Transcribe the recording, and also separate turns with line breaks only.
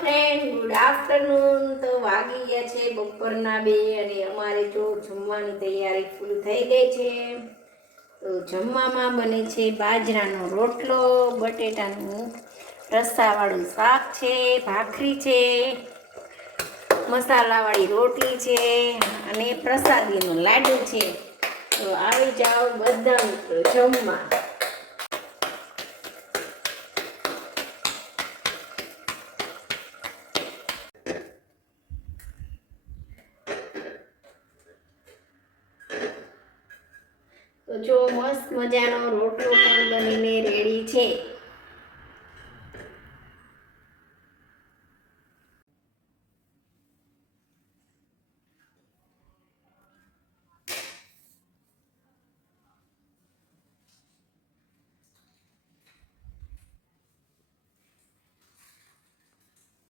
Friend good afternoon તો વાગી ગયા છે બપોરના બે અને અમારે જો જમવાની તૈયારી ફૂલ થઈ ગઈ છે. તો જમવામાં બને છે બાજરાનો રોટલો, બટેટાનું રસાવાળું શાક છે, ભાખરી છે, મસાલાવાળી રોટલી છે અને પ્રસાદીનો લાડુ છે. તો આવી જાઓ બધા મિત્રો જમવા. તો જો મસ્ત મજાનો રોટલો પણ બનીને રેડી છે.